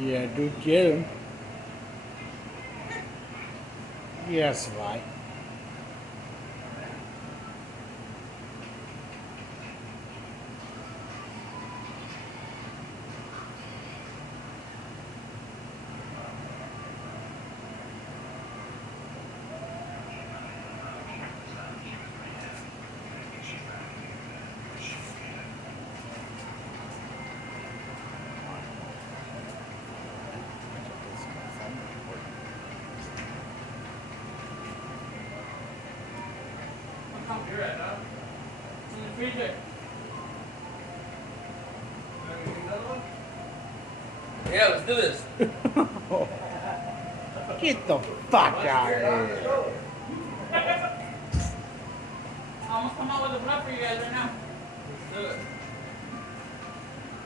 Yeah, do get him. Yes, right. You're at, huh? It's in the freezer. Yeah, let's do this. Get the fuck out of here. I almost come out with a bluff for you guys right now. Let's do it.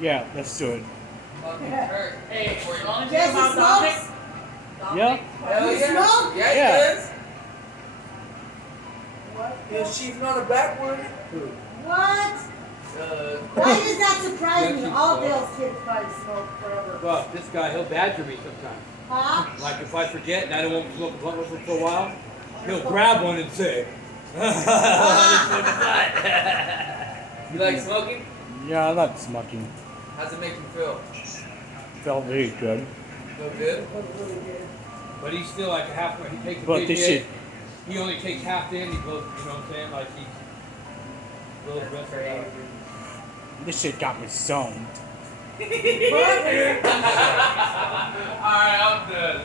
Yeah, let's do it. Fucking hurt. Hey, we're only Jesse talking about Dominic. smokes? Yeah? Hell You yeah. smoke? Yeah, he Yeah. does. What? He's chiefing on a backward. What? Why does that surprise me? Jesse All smokes. Dale's kids probably smoke forever. Well, this guy, he'll badger me sometimes. Huh? Like if I forget and I don't want to smoke a blunt with him for a while, he'll grab one and say, You like smoking? Yeah, I like smoking. How's it make you feel? Felt very good. Feel good? Really good. but he's still like a half, he takes a But big this hit, shit, he only takes half in, he goes, you know what I'm saying, like he's a little aggressive about it. this shit got me zoned. Alright, I'm done.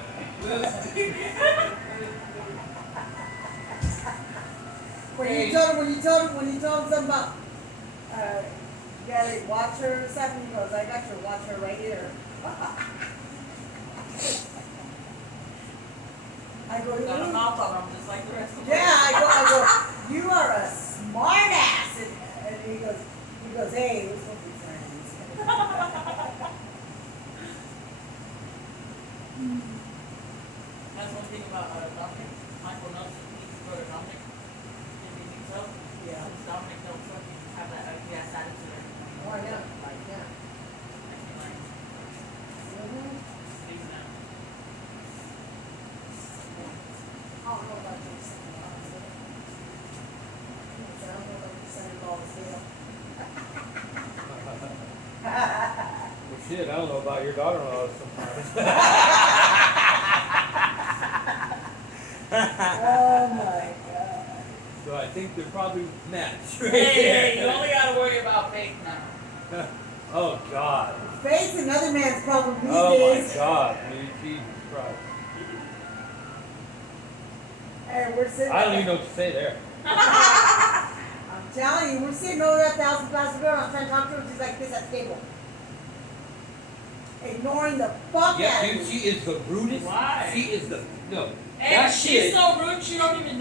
When you told him something about, you gotta watch her or something, he goes, I got your watch her right here. I go, Got a "You-" mouth on him just like the rest of them. yeah, I go, you are a smart ass. And he goes, hey, we're supposed to be friends. That's one thing about Dominic. Michael Nelson, he's brother Dominic. Did he think so? Yeah. Since Dominic don't fucking have that ugly ass attitude. Oh, I know, like, yeah. I can like Mm-hmm. sleep now. I don't know about your son-in-law, is it? I don't know about your son-in-law still. Well shit, I don't know about your daughter-in-law sometimes. Oh my God. So I think they're probably matched right Hey, you there. only gotta worry about faith now. Oh God. Face another man's problem these Oh my days. God, dude, Jesus Christ. Hey, we're sitting. I don't even know what to say there. I'm telling you, we're sitting over that 1,000-pound girl. I'm trying to talk to her. She's like this at the table, ignoring the fuck Yeah, out of dude, me. she is the rudest. Why? She is the no. Hey, that she's shit. so rude, she don't even